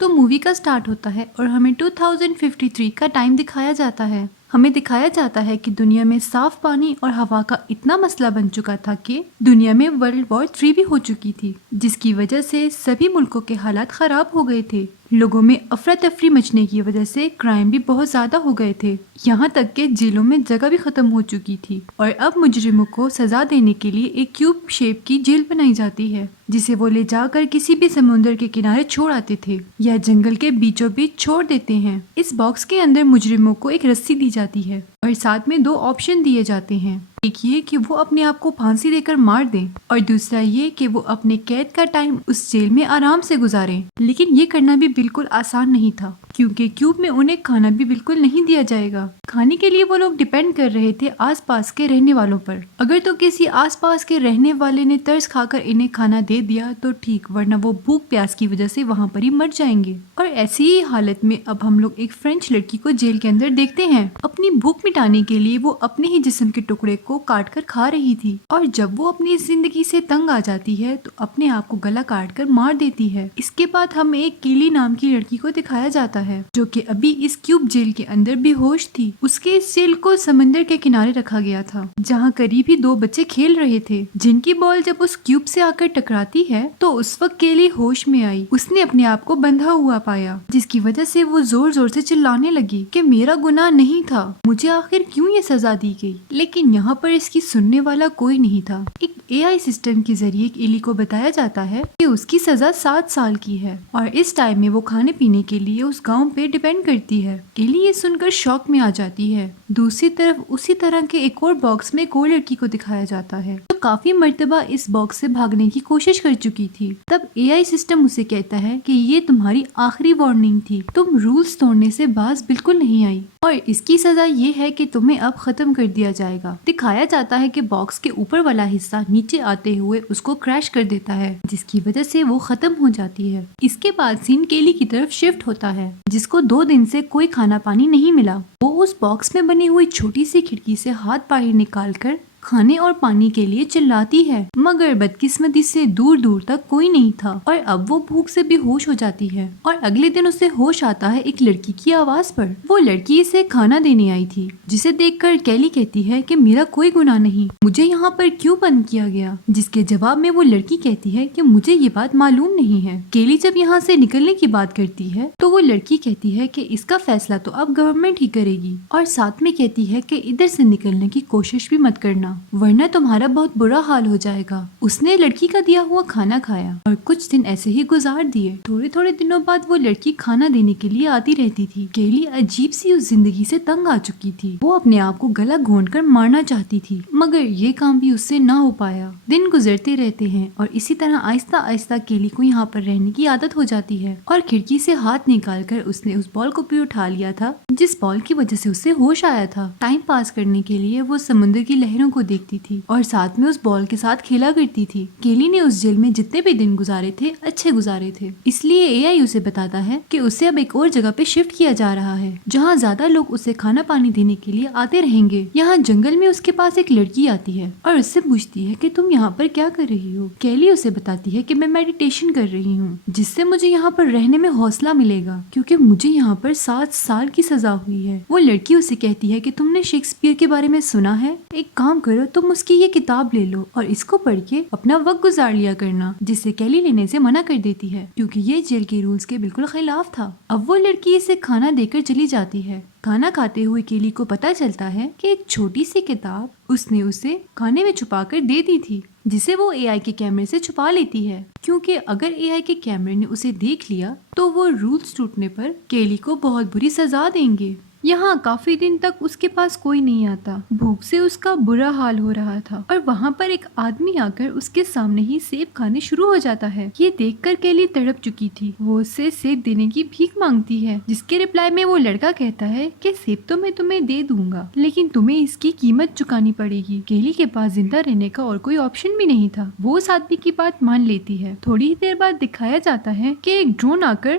تو مووی کا سٹارٹ ہوتا ہے اور ہمیں 2053 کا ٹائم دکھایا جاتا ہے. ہمیں دکھایا جاتا ہے کہ دنیا میں صاف پانی اور ہوا کا اتنا مسئلہ بن چکا تھا کہ دنیا میں ورلڈ وار 3 بھی ہو چکی تھی، جس کی وجہ سے سبھی ملکوں کے حالات خراب ہو گئے تھے. لوگوں میں افراتفری مچنے کی وجہ سے کرائم بھی بہت زیادہ ہو گئے تھے، یہاں تک کہ جیلوں میں جگہ بھی ختم ہو چکی تھی. اور اب مجرموں کو سزا دینے کے لیے ایک کیوب شیپ کی جیل بنائی جاتی ہے، جسے وہ لے جا کر کسی بھی سمندر کے کنارے چھوڑ آتے تھے یا جنگل کے بیچوں بیچ چھوڑ دیتے ہیں. اس باکس کے اندر مجرموں کو ایک رسی دی جاتی ہے اور ساتھ میں 2 آپشن دیے جاتے ہیں. ایک یہ کہ وہ اپنے آپ کو پھانسی دے کر مار دیں اور دوسرا یہ کہ وہ اپنے قید کا ٹائم اس جیل میں آرام سے گزاریں. لیکن یہ کرنا بھی بالکل آسان نہیں تھا، کیونکہ کیوب میں انہیں کھانا بھی بالکل نہیں دیا جائے گا. کھانے کے لیے وہ لوگ ڈیپینڈ کر رہے تھے آس پاس کے رہنے والوں پر. اگر تو کسی آس پاس کے رہنے والے نے ترس کھا کر انہیں کھانا دے دیا تو ٹھیک، ورنہ وہ بھوک پیاس کی وجہ سے وہاں پر ہی مر جائیں گے. اور ایسی ہی حالت میں اب ہم لوگ ایک فرینچ لڑکی کو جیل کے اندر دیکھتے ہیں. اپنی بھوک مٹانے کے لیے وہ اپنے ہی جسم کے ٹکڑے کو کاٹ کر کھا رہی تھی، اور جب وہ اپنی زندگی سے تنگ آ جاتی ہے تو اپنے آپ کو گلا کاٹ کر مار دیتی ہے. اس کے بعد ہمیں ایک کیلی نام کی لڑکی کو دکھایا جاتا ہے جو کہ ابھی اس کیوب جیل کے اندر بے ہوش تھی. اس کے اس جیل کو سمندر کے کنارے رکھا گیا تھا، جہاں قریب ہی 2 بچے کھیل رہے تھے، جن کی بال جب اس کیوب سے آ کر ٹکراتی ہے تو اس وقت کیلی ہوش میں آئی. اس نے اپنے آپ کو بندھا ہوا پایا، جس کی وجہ سے وہ زور زور سے چلانے لگی کہ میرا گناہ نہیں تھا، مجھے آخر کیوں یہ سزا دی گئی. لیکن یہاں پر اس کی سننے والا کوئی نہیں تھا. ایک AI سسٹم کے ذریعے ایلی کو بتایا جاتا ہے کہ اس کی سزا 7 سال کی ہے اور اس ٹائم میں وہ کھانے پینے کے لیے اس گاؤں پہ ڈیپینڈ کرتی ہے. ایلی یہ سن کر شوق میں آ جاتی ہے. دوسری طرف اسی طرح کے ایک اور باکس میں ایک اور لڑکی کو دکھایا جاتا ہے جو کافی مرتبہ اس باکس سے بھاگنے کی کوشش کر چکی تھی. تب AI سسٹم اسے کہتا ہے کہ یہ تمہاری آخری وارننگ تھی، تم رولز توڑنے سے باز بالکل نہیں آئی اور اس کی سزا یہ ہے کہ تمہیں اب ختم کر دیا جائے گا. دکھایا جاتا ہے کہ باکس کے اوپر والا حصہ نیچے آتے ہوئے اس کو کریش کر دیتا ہے، جس کی وجہ سے وہ ختم ہو جاتی ہے. اس کے بعد سین کیلی کی طرف شفٹ ہوتا ہے، جس کو 2 دن سے کوئی کھانا پانی نہیں ملا. وہ اس باکس میں بنی ہوئی چھوٹی سی کھڑکی سے ہاتھ باہر نکال کر کھانے اور پانی کے لیے چلاتی ہے، مگر بدقسمتی سے دور دور تک کوئی نہیں تھا اور اب وہ بھوک سے بے ہوش ہو جاتی ہے. اور اگلے دن اسے ہوش آتا ہے ایک لڑکی کی آواز پر. وہ لڑکی اسے کھانا دینے آئی تھی، جسے دیکھ کر کیلی کہتی ہے کہ میرا کوئی گناہ نہیں، مجھے یہاں پر کیوں بند کیا گیا. جس کے جواب میں وہ لڑکی کہتی ہے کہ مجھے یہ بات معلوم نہیں ہے. کیلی جب یہاں سے نکلنے کی بات کرتی ہے تو وہ لڑکی کہتی ہے کہ اس کا فیصلہ تو اب گورنمنٹ ہی کرے گی، اور ساتھ میں کہتی ہے کہ ادھر سے نکلنے کی کوشش بھی مت کرنا ورنہ تمہارا بہت برا حال ہو جائے گا. اس نے لڑکی کا دیا ہوا کھانا کھایا اور کچھ دن ایسے ہی گزار دیے. تھوڑے تھوڑے دنوں بعد وہ لڑکی کھانا دینے کے لیے آتی رہتی تھی. کیلی عجیب سی اس زندگی سے تنگ آ چکی تھی. وہ اپنے آپ کو گلا گھونٹ کر مارنا چاہتی تھی، مگر یہ کام بھی اس سے نہ ہو پایا. دن گزرتے رہتے ہیں اور اسی طرح آہستہ آہستہ کیلی کو یہاں پر رہنے کی عادت ہو جاتی ہے اور کھڑکی سے ہاتھ نکال کر اس نے اس بال کو بھی اٹھا لیا تھا جس بال کی وجہ سے اسے ہوش آیا تھا. ٹائم پاس کرنے کے لیے وہ سمندر کی لہروں کو دیکھتی تھی اور ساتھ میں اس بال کے ساتھ کھیلا کرتی تھی. کیلی نے اس جیل میں جتنے بھی دن گزارے تھے اچھے گزارے تھے، اس لیے AI اسے بتاتا ہے کہ اسے اب ایک اور جگہ پہ شفٹ کیا جا رہا ہے جہاں زیادہ لوگ اسے کھانا پانی دینے کے لیے آتے رہیں گے. یہاں جنگل میں اس کے پاس ایک لڑکی آتی ہے اور اس سے پوچھتی ہے کہ تم یہاں پر کیا کر رہی ہو. کیلی اسے بتاتی ہے کہ میں میڈیٹیشن کر رہی ہوں، جس سے مجھے یہاں پر رہنے میں حوصلہ ملے گا کیونکہ مجھے یہاں پر 7 سال کی سزا ہوئی ہے. وہ لڑکی اسے کہتی ہے کہ تم نے شیکسپیئر کے بارے میں سنا ہے، ایک کام کرو تم اس کی یہ کتاب لے لو اور اس کو پڑھ کے اپنا وقت گزار لیا کرنا. جسے کیلی لینے سے منع کر دیتی ہے کیونکہ یہ جیل کے رولز کے بالکل خلاف تھا. اب وہ لڑکی اسے کھانا دے کر چلی جاتی ہے. کھانا کھاتے ہوئے کیلی کو پتا چلتا ہے کہ ایک چھوٹی سی کتاب اس نے اسے کھانے میں چھپا کر دے دی تھی، جسے وہ AI کے کیمرے سے چھپا لیتی ہے کیونکہ اگر AI کے کیمرے نے اسے دیکھ لیا تو وہ رولز ٹوٹنے پر کیلی کو بہت بری سزا دیں گے. یہاں کافی دن تک اس کے پاس کوئی نہیں آتا. بھوک سے اس کا برا حال ہو رہا تھا اور وہاں پر ایک آدمی آ کر اس کے سامنے ہی سیب کھانے شروع ہو جاتا ہے. یہ دیکھ کر کیلی تڑپ چکی تھی. وہ اس سے سیب دینے کی بھیک مانگتی ہے، جس کے ریپلائی میں وہ لڑکا کہتا ہے کہ سیب تو میں تمہیں دے دوں گا لیکن تمہیں اس کی قیمت چکانی پڑے گی. کیلی کے پاس زندہ رہنے کا اور کوئی آپشن بھی نہیں تھا. وہ اس آدمی کی بات مان لیتی ہے. تھوڑی ہی دیر بعد دکھایا جاتا ہے کہ ایک ڈرون آ کر